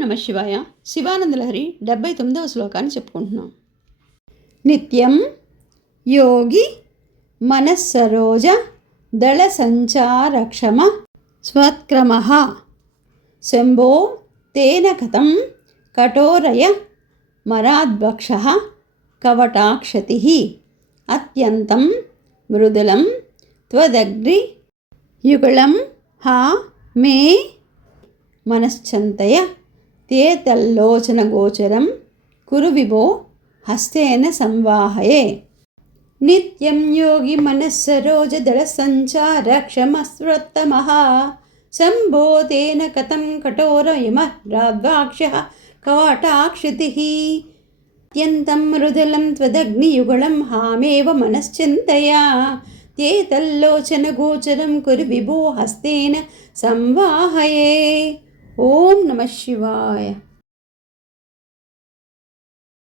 నమ శివాయ. శివానందలహరి 79వ శ్లోకాన్ని చెప్పుకుంటున్నాం. నిత్యం యోగి మనస్సరోజ దళ సంచారక్షమ స్వత్క్రమ శంభో తేన కథం కఠోరయ మరాద్భక్ష కవటాక్షతి అత్యంతం మృదులం త్వదగ్ని యుగళం హా మే మనశ్చంతయ తే తల్లోచన గోచరం కురు విభో హస్తేన సంవాహయే. నిత్యం యోగి మనస్సరోజ దళ సంచార క్షమస్వత్తమః శంభో తేన కథం కఠోరయమరాద్భాక్షః కవాటాక్షితిః అత్యంతం మృదులం త్వదగ్నియుగళం హామేవ మనశ్చింతయా తే తల్లోచన గోచరం కురు విభో హస్తేన సంవాహయే. ఓం నమః శివాయ.